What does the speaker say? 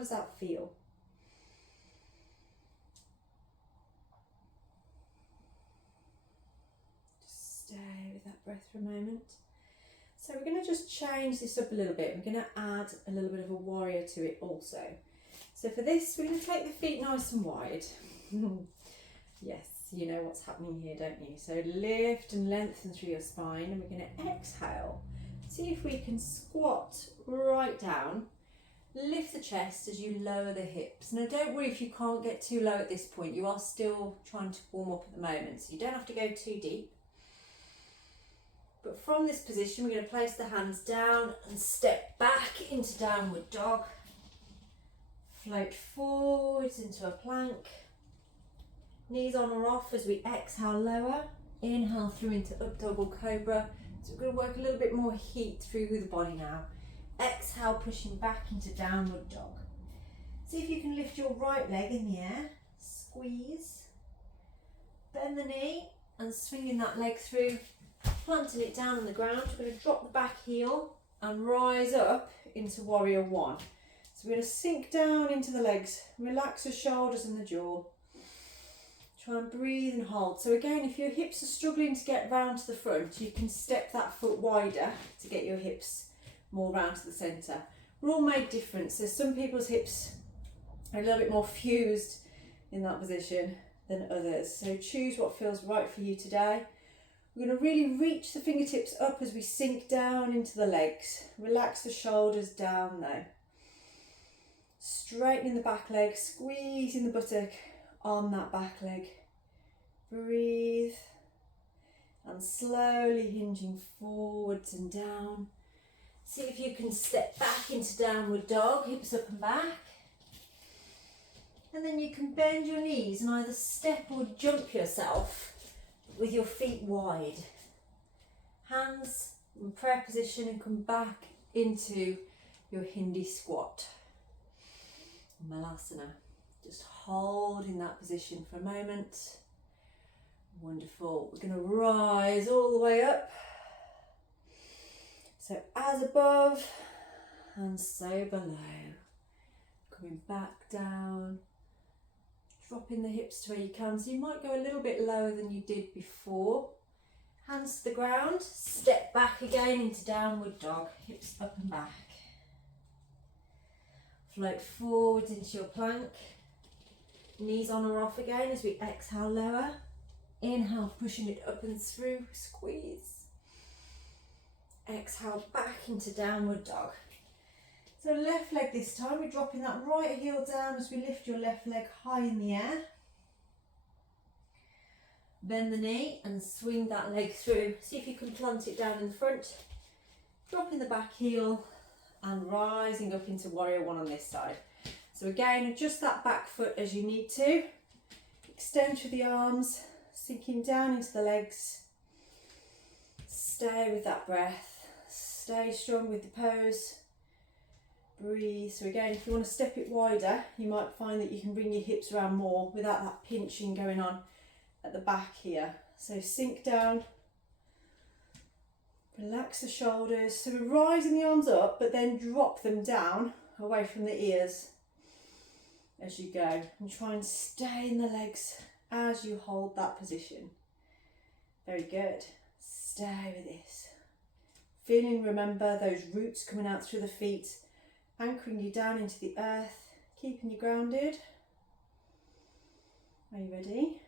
does that feel? Just stay with that breath for a moment. So we're going to just change this up a little bit. We're going to add a little bit of a warrior to it also. So for this, we're going to take the feet nice and wide. Yes, you know what's happening here, don't you? So lift and lengthen through your spine, and we're going to exhale. See if we can squat right down. Lift the chest as you lower the hips. Now don't worry if you can't get too low at this point. You are still trying to warm up at the moment, so you don't have to go too deep. But from this position, we're going to place the hands down and step back into downward dog. Float forwards into a plank. Knees on or off as we exhale lower. Inhale through into up dog or cobra. So we're going to work a little bit more heat through the body now. Exhale, pushing back into downward dog. See if you can lift your right leg in the air. Squeeze. Bend the knee and swinging that leg through. Planting it down on the ground. We're going to drop the back heel and rise up into warrior one. So we're going to sink down into the legs. Relax the shoulders and the jaw. Try and breathe and hold. So again, if your hips are struggling to get round to the front, you can step that foot wider to get your hips more round to the centre. We're all made different. So some people's hips are a little bit more fused in that position than others. So choose what feels right for you today. We're going to really reach the fingertips up as we sink down into the legs. Relax the shoulders down though. Straightening the back leg, squeezing the buttock on that back leg. Breathe. And slowly hinging forwards and down. See if you can step back into downward dog, hips up and back. And then you can bend your knees and either step or jump yourself with your feet wide. Hands in prayer position and come back into your Hindi squat. Mooladhara. Just hold in that position for a moment. Wonderful. We're going to rise all the way up. So as above and so below. Coming back down. Dropping the hips to where you can. So you might go a little bit lower than you did before. Hands to the ground. Step back again into downward dog. Hips up and back. Float forwards into your plank. Knees on or off again as we exhale lower. Inhale, pushing it up and through. Squeeze. Exhale back into downward dog. So left leg this time, we're dropping that right heel down as we lift your left leg high in the air. Bend the knee and swing that leg through. See if you can plant it down in the front. Dropping the back heel and rising up into warrior one on this side. So again, adjust that back foot as you need to. Extend through the arms, sinking down into the legs. Stay with that breath. Stay strong with the pose. Breathe. So again, if you want to step it wider, you might find that you can bring your hips around more without that pinching going on at the back here. So sink down. Relax the shoulders. So we're rising the arms up, but then drop them down away from the ears as you go. And try and stay in the legs as you hold that position. Very good. Stay with this. Feeling, remember, those roots coming out through the feet, anchoring you down into the earth, keeping you grounded. Are you ready?